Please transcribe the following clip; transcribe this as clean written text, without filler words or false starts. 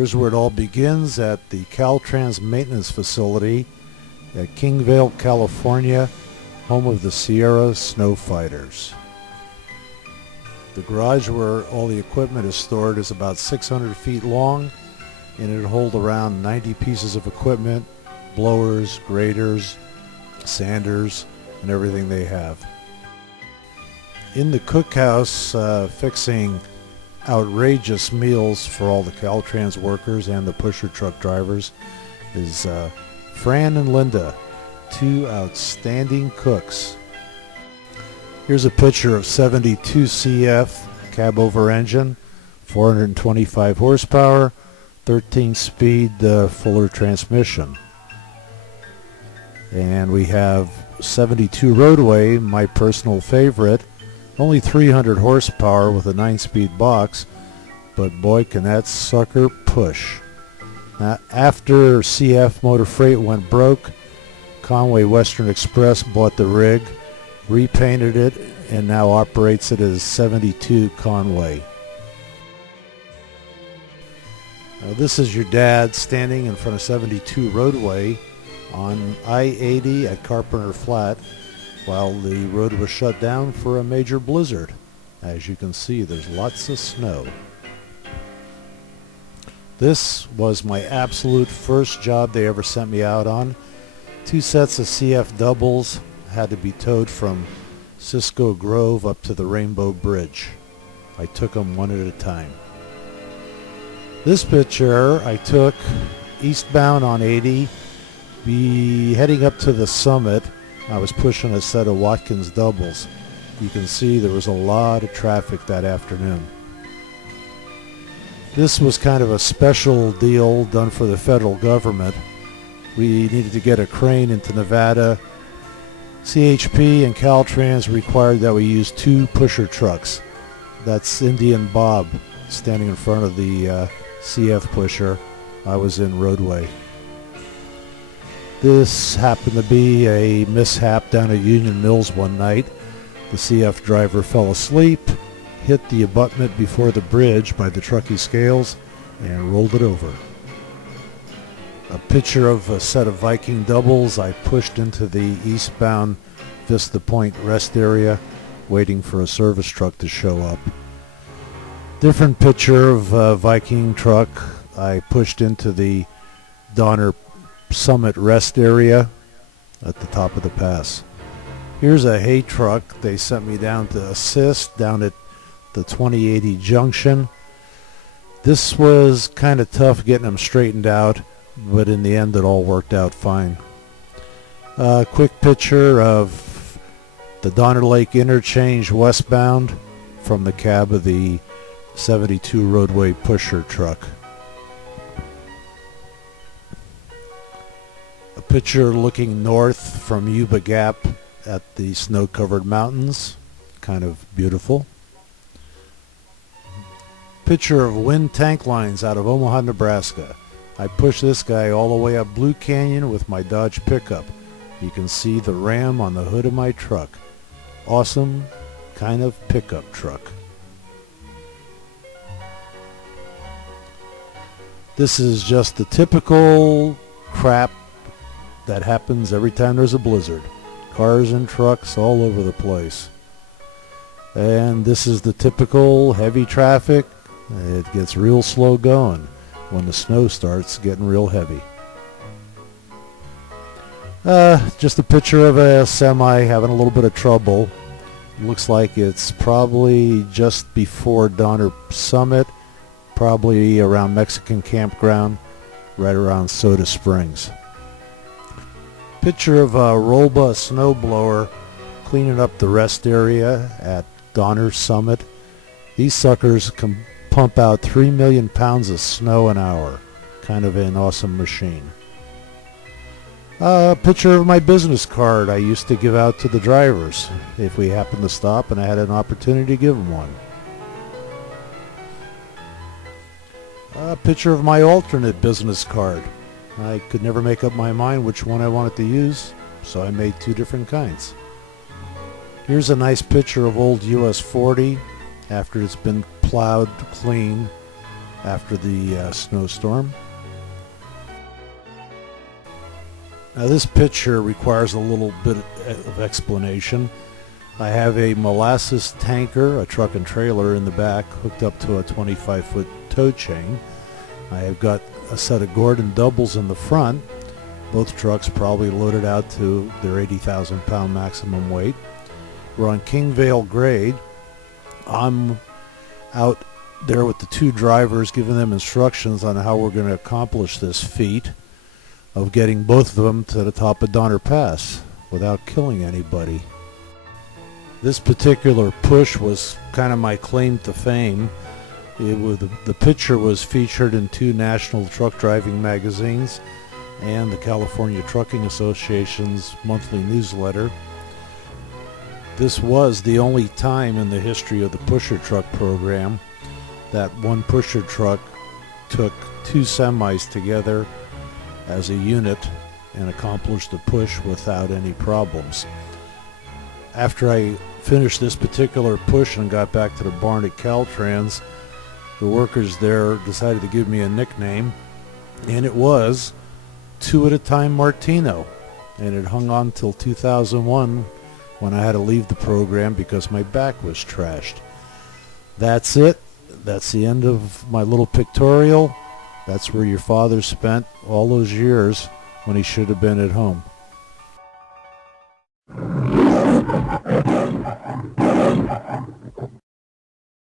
Here's where it all begins, at the Caltrans maintenance facility at Kingvale, California, home of the Sierra Snowfighters. The garage where all the equipment is stored is about 600 feet long, and it'll hold around 90 pieces of equipment, blowers, graders, sanders, and everything they have. In the cookhouse, fixing outrageous meals for all the Caltrans workers and the pusher truck drivers, is Fran and Linda, two outstanding cooks. Here's a picture of 72 CF cab over engine, 425 horsepower, 13-speed Fuller transmission. And we have 72 Roadway, my personal favorite, only 300 horsepower with a 9-speed box, but boy can that sucker push. Now, after CF Motor Freight went broke, Conway Western Express bought the rig, repainted it, and now operates it as 72 Conway. Now, this is your dad standing in front of 72 Roadway on I-80 at Carpenter Flat while the road was shut down for a major blizzard. As you can see, there's lots of snow. This was my absolute first job they ever sent me out on. 2 sets of CF doubles had to be towed from Cisco Grove up to the Rainbow Bridge. I took them one at a time. This picture I took eastbound on 80, heading up to the summit. I was pushing a set of Watkins doubles. You can see there was a lot of traffic that afternoon. This was kind of a special deal done for the federal government. We needed to get a crane into Nevada. CHP and Caltrans required that we use 2 pusher trucks. That's Indian Bob standing in front of the CF pusher. I was in Roadway. This happened to be a mishap down at Union Mills one night. The CF driver fell asleep, hit the abutment before the bridge by the Truckee scales, and rolled it over. A picture of a set of Viking doubles I pushed into the eastbound Vista Point rest area, waiting for a service truck to show up. Different picture of a Viking truck I pushed into the Donner Summit rest area at the top of the pass. Here's a hay truck they sent me down to assist down at the 2080 junction. This was kind of tough getting them straightened out, but in the end it all worked out fine. A quick picture of the Donner Lake interchange westbound from the cab of the 72 Roadway pusher truck. A picture looking north from Yuba Gap at the snow-covered mountains, kind of beautiful. Picture of wind tank lines out of Omaha, Nebraska. I pushed this guy all the way up Blue Canyon with my Dodge pickup. You can see the ram on the hood of my truck. Awesome kind of pickup truck. This is just the typical crap that happens every time there's a blizzard. Cars and trucks all over the place. And this is the typical heavy traffic. It gets real slow going when the snow starts getting real heavy. Just a picture of a semi having a little bit of trouble. Looks like it's probably just before Donner Summit, probably around Mexican Campground, right around Soda Springs. Picture of a Rolba snowblower cleaning up the rest area at Donner Summit. These suckers can pump out 3 million pounds of snow an hour. Kind of an awesome machine. A picture of my business card I used to give out to the drivers if we happened to stop and I had an opportunity to give them one. A picture of my alternate business card. I could never make up my mind which one I wanted to use, so I made 2 different kinds. Here's a nice picture of old US 40 after it's been plowed clean. after the snowstorm. Now this picture requires a little bit of explanation. I have a molasses tanker, a truck and trailer in the back, hooked up to a 25-foot tow chain. I have got a set of Gordon doubles in the front. Both trucks probably loaded out to their 80,000 pound maximum weight. We're on Kingvale grade. I'm out there with the two drivers giving them instructions on how we're going to accomplish this feat of getting both of them to the top of Donner Pass without killing anybody. This particular push was kind of my claim to fame. The picture was featured in 2 national truck driving magazines and the California Trucking Association's monthly newsletter. This was the only time in the history of the pusher truck program that one pusher truck took 2 semis together as a unit and accomplished the push without any problems. After I finished this particular push and got back to the barn at Caltrans, the workers there decided to give me a nickname, and it was 2 at a time Martino, and it hung on till 2001 when I had to leave the program because my back was trashed. That's it. That's the end of my little pictorial. That's where your father spent all those years when he should have been at home.